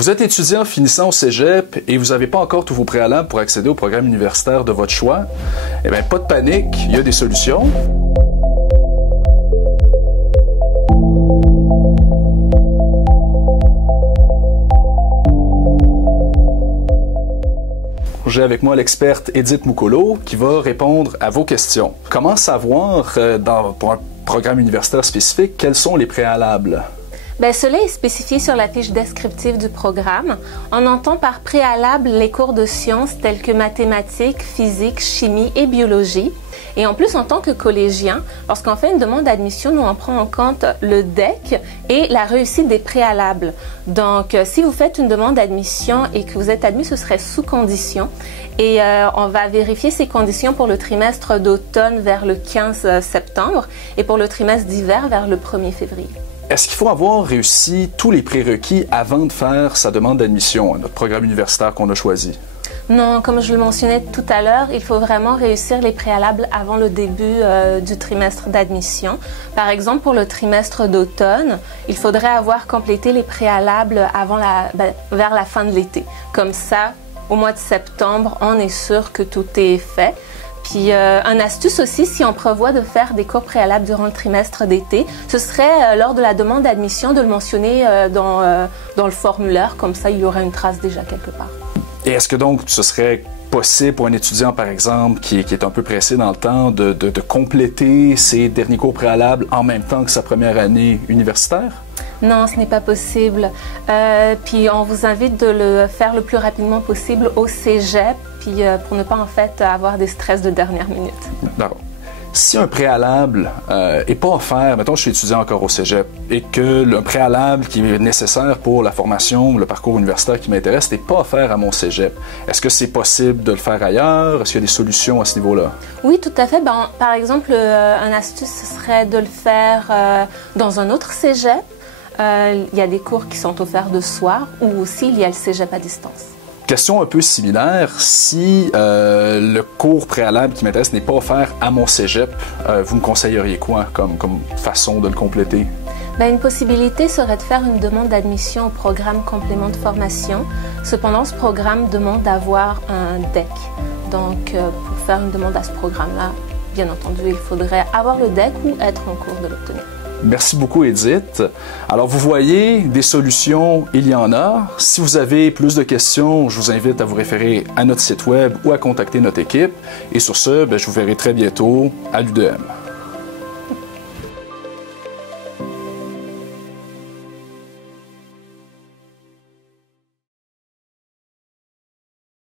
Vous êtes étudiant finissant au cégep et vous n'avez pas encore tous vos préalables pour accéder au programme universitaire de votre choix? Eh bien, pas de panique, il y a des solutions. J'ai avec moi l'experte Edith Moukolo qui va répondre à vos questions. Comment savoir, pour un programme universitaire spécifique, quels sont les préalables? Bien, cela est spécifié sur la fiche descriptive du programme. On entend par préalable les cours de sciences tels que mathématiques, physique, chimie et biologie. Et en plus, en tant que collégien, lorsqu'on fait une demande d'admission, nous on prend en compte le DEC et la réussite des préalables. Donc, si vous faites une demande d'admission et que vous êtes admis, ce serait sous condition. Et on va vérifier ces conditions pour le trimestre d'automne vers le 15 septembre et pour le trimestre d'hiver vers le 1er février. Est-ce qu'il faut avoir réussi tous les prérequis avant de faire sa demande d'admission à notre programme universitaire qu'on a choisi? Non, comme je le mentionnais tout à l'heure, il faut vraiment réussir les préalables avant le début du trimestre d'admission. Par exemple, pour le trimestre d'automne, il faudrait avoir complété les préalables vers la fin de l'été. Comme ça, au mois de septembre, on est sûr que tout est fait. Puis, une astuce aussi, si on prévoit de faire des cours préalables durant le trimestre d'été, ce serait lors de la demande d'admission de le mentionner dans le formulaire. Comme ça, il y aurait une trace déjà quelque part. Et est-ce que donc ce serait possible pour un étudiant, par exemple, qui est un peu pressé dans le temps, de compléter ses derniers cours préalables en même temps que sa première année universitaire? Non, ce n'est pas possible. Puis on vous invite de le faire le plus rapidement possible au cégep, puis pour ne pas en fait avoir des stress de dernière minute. D'accord. Si un préalable n'est pas offert, mettons je suis étudiant encore au cégep, et que le préalable qui est nécessaire pour la formation ou le parcours universitaire qui m'intéresse n'est pas offert à mon cégep, est-ce que c'est possible de le faire ailleurs? Est-ce qu'il y a des solutions à ce niveau-là? Oui, tout à fait. Par exemple, une astuce serait de le faire dans un autre cégep. Il y a des cours qui sont offerts de soir ou aussi il y a le cégep à distance. Question un peu similaire, si le cours préalable qui m'intéresse n'est pas offert à mon cégep, vous me conseilleriez quoi comme façon de le compléter? Une possibilité serait de faire une demande d'admission au programme complément de formation. Cependant, ce programme demande d'avoir un DEC. Donc, pour faire une demande à ce programme-là, bien entendu, il faudrait avoir le DEC ou être en cours de l'obtenir. Merci beaucoup, Edith. Alors, vous voyez, des solutions, il y en a. Si vous avez plus de questions, je vous invite à vous référer à notre site web ou à contacter notre équipe. Et sur ce, je vous verrai très bientôt à l'UDM.